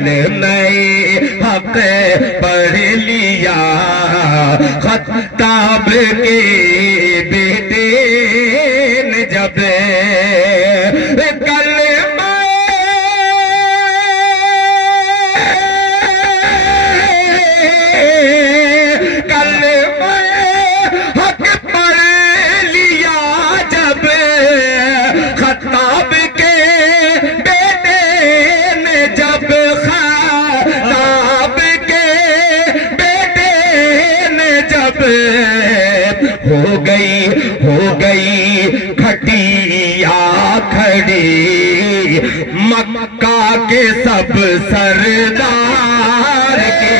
नए हक पढ़ लिया खत्ताब के बेटे ने जब हो गई खटिया खड़ी मक्का के सब सरदार के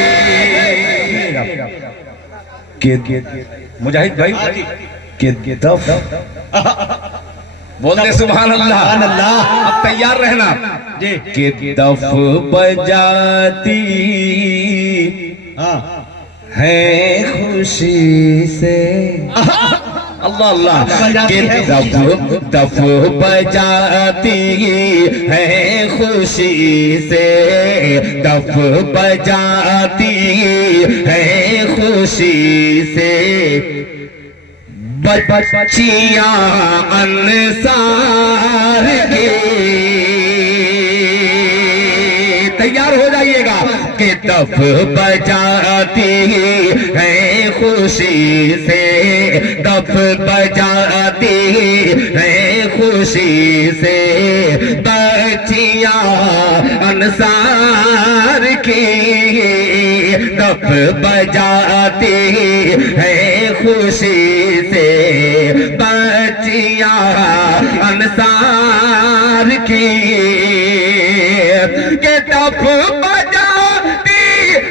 मुजाहिद भाई के दफ बोलते सुभान अल्लाह। अब तैयार रहना जी। के दफ बजाती है खुशी से अल्लाह अल्लाह के दफ बजाती है खुशी से दफ बजाती है खुशी से बच्चियां अंसार के तैयार हो जाइएगा कि दफ बजाती है खुशी से दफ बजाती है खुशी से बच्चियां अंसार की दफ बजाती है खुशी से बच्चियां अंसार की के दफ बजाती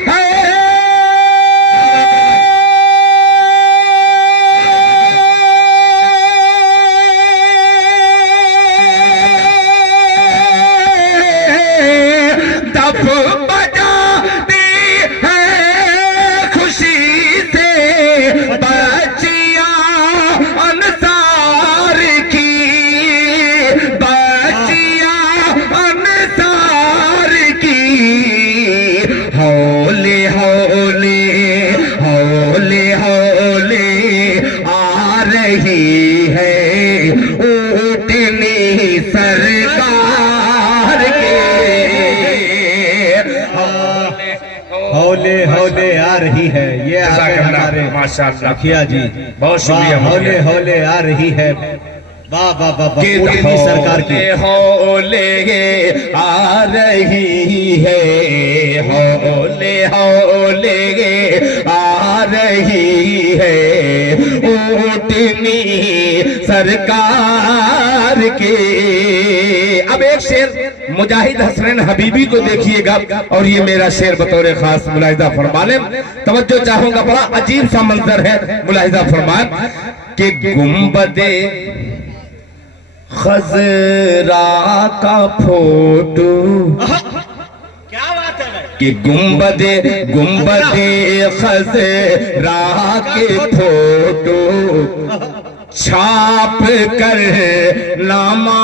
है दफ बजाती है खुशी से बच्चियां अंसार की बच्चियां अंसार की हौले हौले हौले हौले आ रही है ऊँटनी सरकार के हौले हौले आ रही है। ये हमारे माशाअल्लाह मुखिया जी बहुत शुक्रिया। हौले हौले आ रही है। वाह वाह वाह ऊँटनी सरकार की हौले आ रही है हौले हौले आ रही है ऊँटनी सरकार के। अब एक शेर मुजाहिद हसनैन हबीबी को देखिएगा और ये मेरा शेर बतौर खास मुलाहिजा फरमाने तवज्जो चाहूंगा। बड़ा अजीब सा मंजर है, मुलाहिजा फरमान कि गुंबदे खजरा का फोटो क्या बात है कि गुंबदे खजरा के फोटो छाप कर नामा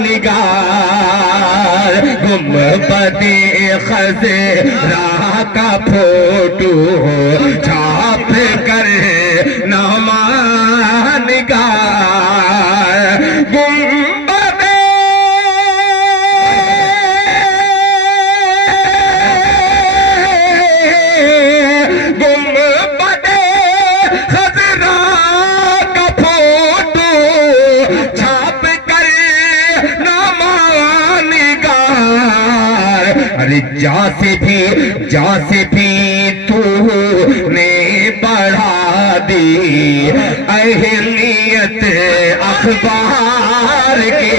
निगार गुंबदे खजरा का फोटो छाप कर नामा निगार गुंबदे खजरा का फोटो छाप कर नामा निगार। अरे जा से भी तूने बढ़ा दी अहलियत अखबार के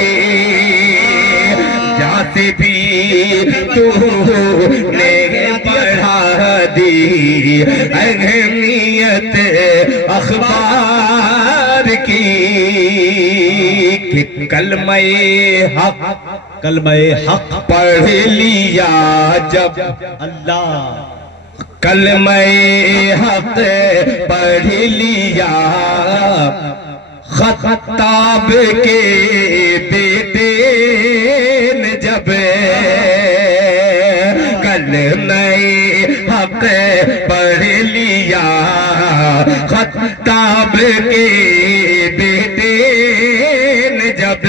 जाते भी तूने बढ़ा दी अहमियत अखबार की कि कलमे हक पढ़ लिया जब अल्लाह कलमे हक पढ़ लिया खत्ताब के बेटे ने जब खत्ताब के बेटे ने जब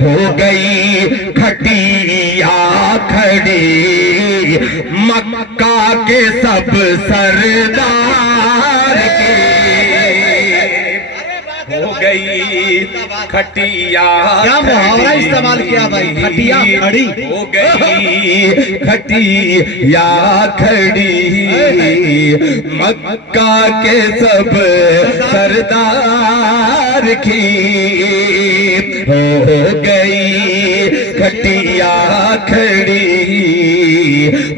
हो गई खटिया खड़ी मक्का के सब सरदार की, हो गई खटिया। क्या मुहावरा इस्तेमाल किया भाई, खटिया खड़ी, हो गई खटिया खड़ी मक्का के सब सरदार की, हो गई खटिया खड़ी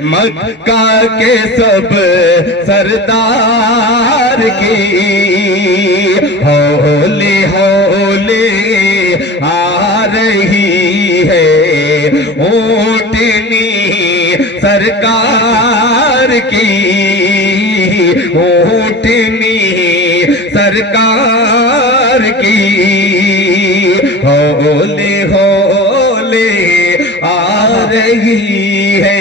मक्का के सब सरदार की। होले होले आ रही है ऊँटनी सरकार की, ऊँटनी सरकार की। होले होले आ रही है